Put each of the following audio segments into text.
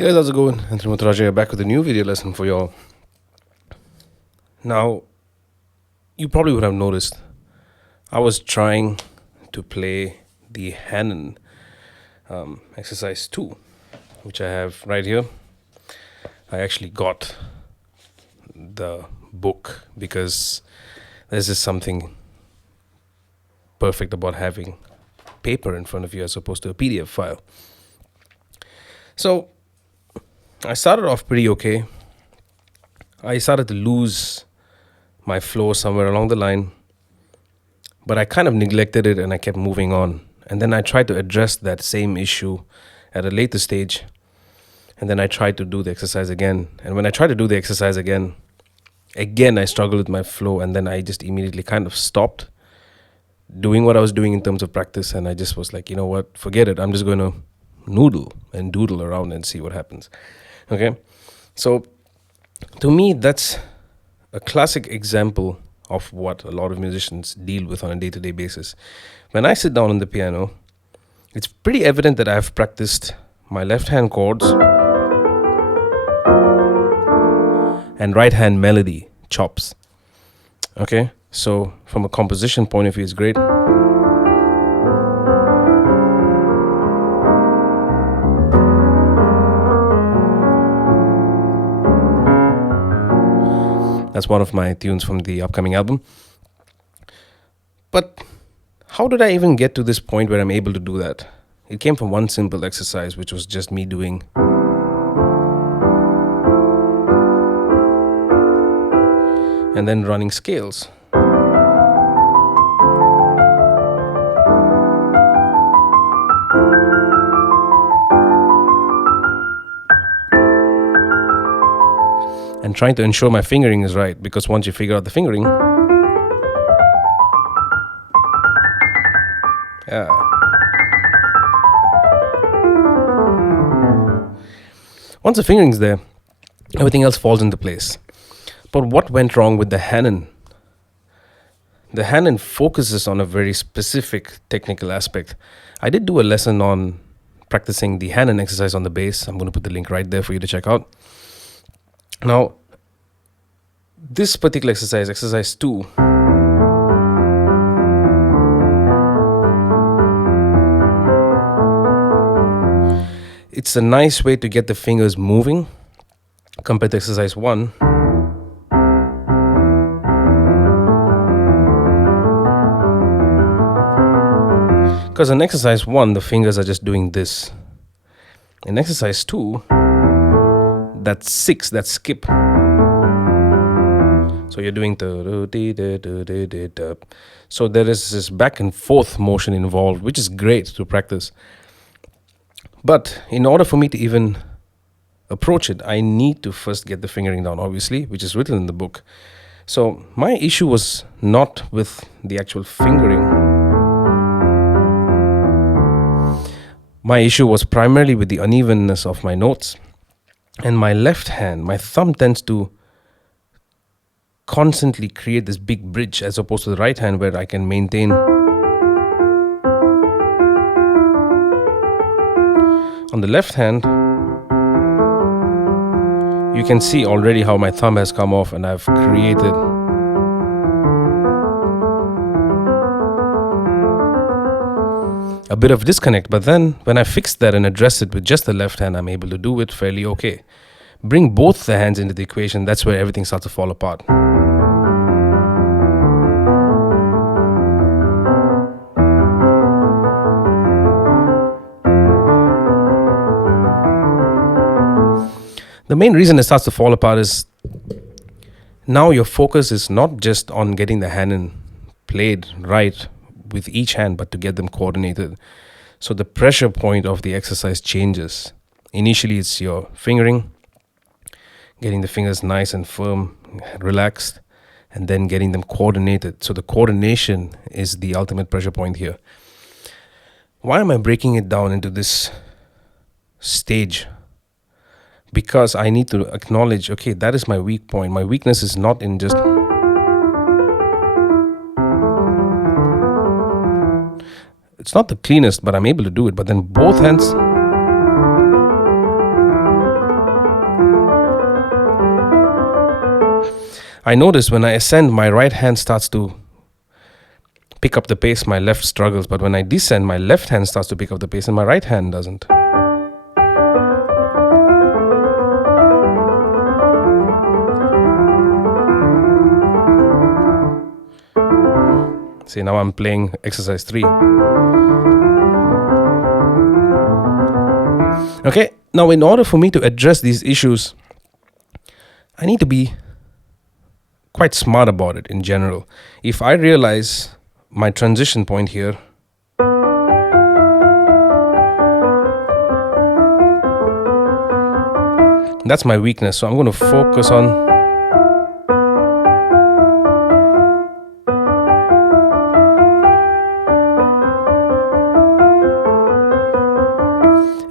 Hey guys, how's it going? Anthony Muthurajah back with a new video lesson for y'all. Now, you probably would have noticed I was trying to play the Hanon exercise 2, which I have right here. I actually got the book because there's just something perfect about having paper in front of you as opposed to a PDF file. So I started off pretty okay. I started to lose my flow somewhere along the line, but I kind of neglected it and I kept moving on. And then I tried to address that same issue at a later stage. And then I tried to do the exercise again. And when I tried to do the exercise again I struggled with my flow, and then I just immediately kind of stopped doing what I was doing in terms of practice. And I just was like, you know what, forget it. I'm just going to noodle and doodle around and see what happens. Okay, so to me, that's a classic example of what a lot of musicians deal with on a day-to-day basis. When I sit down on the piano, it's pretty evident that I've practiced my left-hand chords and right-hand melody chops. Okay, so from a composition point of view, it's great. That's one of my tunes from the upcoming album. But how did I even get to this point where I'm able to do that? It came from one simple exercise, which was just me doing and then running scales. And trying to ensure my fingering is right, because once you figure out the fingering, once the fingering's there, everything else falls into place. But what went wrong with the Hanon? The Hanon focuses on a very specific technical aspect. I did do a lesson on practicing the Hanon exercise on the bass. I'm going to put the link right there for you to check out. Now, this particular exercise, exercise 2, it's a nice way to get the fingers moving compared to exercise 1. Because in exercise 1, the fingers are just doing this. In exercise 2, that's 6, that skip. So you're doing the. So there is this back and forth motion involved, which is great to practice. But in order for me to even approach it, I need to first get the fingering down, obviously, which is written in the book. So my issue was not with the actual fingering. My issue was primarily with the unevenness of my notes. And my left hand, my thumb tends to constantly create this big bridge, as opposed to the right hand where I can maintain. On the left hand, you can see already how my thumb has come off and I've created a bit of disconnect. But then when I fix that and address it with just the left hand, I'm able to do it fairly okay. Bring both the hands into the equation, that's where everything starts to fall apart. The main reason it starts to fall apart is now your focus is not just on getting the Hanon played right with each hand, but to get them coordinated. So the pressure point of the exercise changes. Initially, it's your fingering, getting the fingers nice and firm, relaxed, and then getting them coordinated. So the coordination is the ultimate pressure point here. Why am I breaking it down into this stage? Because I need to acknowledge, okay, that is my weak point. My weakness is not in just it's not the cleanest, but I'm able to do it. But then both hands, I notice when I ascend, my right hand starts to pick up the pace, my left struggles. But when I descend, my left hand starts to pick up the pace and my right hand doesn't. See, now I'm playing exercise 3. Okay, now in order for me to address these issues, I need to be quite smart about it in general. If I realize my transition point here, that's my weakness, so I'm going to focus on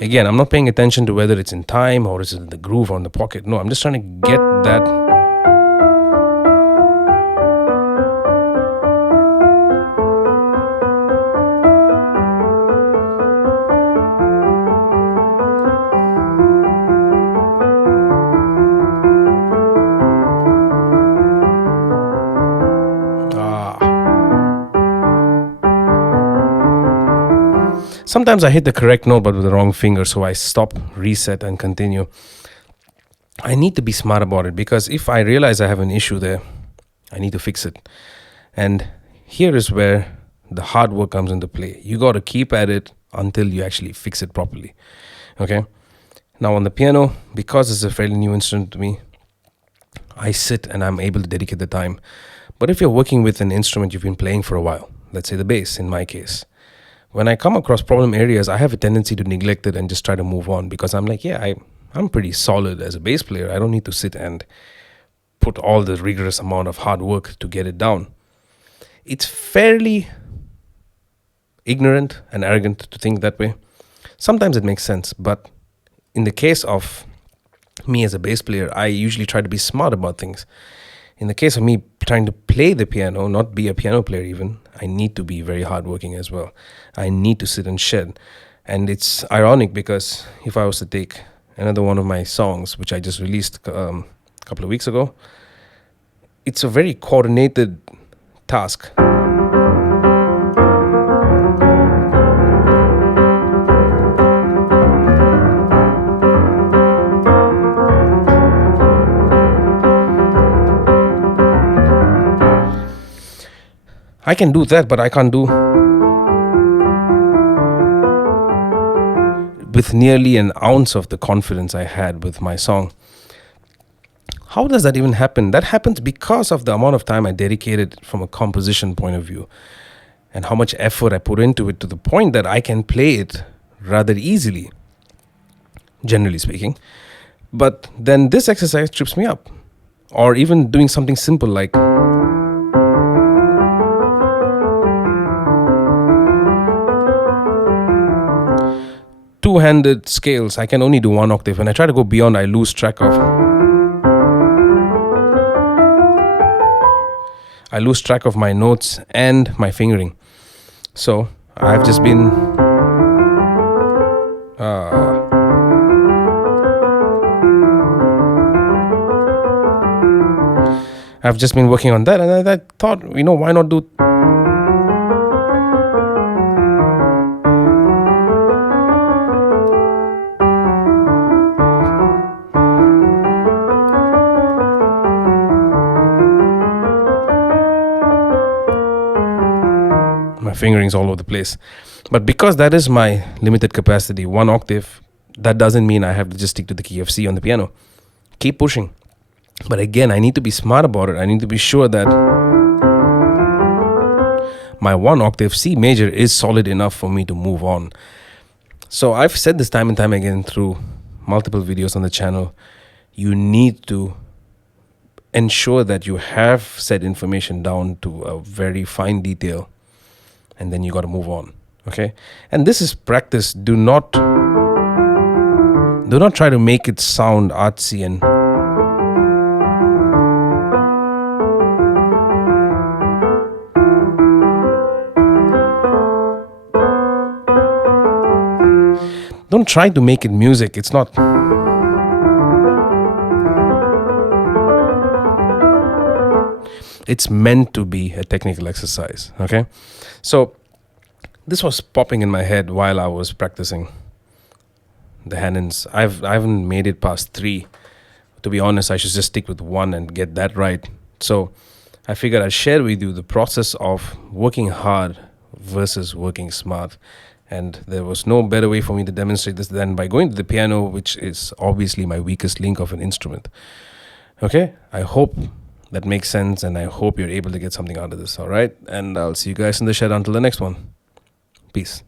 again, I'm not paying attention to whether it's in time or is it in the groove or in the pocket. No, I'm just trying to get that. Sometimes I hit the correct note but with the wrong finger, so I stop, reset, and continue. I need to be smart about it because if I realize I have an issue there, I need to fix it. And here is where the hard work comes into play. You got to keep at it until you actually fix it properly. Okay? Now on the piano, because it's a fairly new instrument to me, I sit and I'm able to dedicate the time. But if you're working with an instrument you've been playing for a while, let's say the bass in my case, when I come across problem areas, I have a tendency to neglect it and just try to move on because I'm like, yeah, I'm pretty solid as a bass player. I don't need to sit and put all the rigorous amount of hard work to get it down. It's fairly ignorant and arrogant to think that way. Sometimes it makes sense, but in the case of me as a bass player, I usually try to be smart about things. In the case of me trying to play the piano, not be a piano player even, I need to be very hardworking as well. I need to sit and shed. And it's ironic because if I was to take another one of my songs, which I just released a couple of weeks ago, it's a very coordinated task. I can do that, but I can't do with nearly an ounce of the confidence I had with my song. How does that even happen? That happens because of the amount of time I dedicated from a composition point of view and how much effort I put into it to the point that I can play it rather easily, generally speaking. But then this exercise trips me up. Or even doing something simple like two-handed scales. I can only do one octave. When I try to go beyond, I lose track of my notes and my fingering. So I've just been working on that, and I thought, why not do my fingerings all over the place. But because that is my limited capacity, one octave, that doesn't mean I have to just stick to the key of C on the piano. Keep pushing. But again, I need to be smart about it. I need to be sure that my one octave C major is solid enough for me to move on. So I've said this time and time again through multiple videos on the channel. You need to ensure that you have said information down to a very fine detail, and then you got to move on. Okay? And this is practice. Do not try to make it sound artsy and don't try to make it music. It's not. it's meant to be a technical exercise. Okay, so this was popping in my head while I was practicing the hand-ins. I haven't made it past three. To be honest, I should just stick with one and get that right. So I figured I'd share with you the process of working hard versus working smart. And there was no better way for me to demonstrate this than by going to the piano, which is obviously my weakest link of an instrument. Okay, I hope that makes sense, and I hope you're able to get something out of this. All right, and I'll see you guys in the shed until the next one. Peace.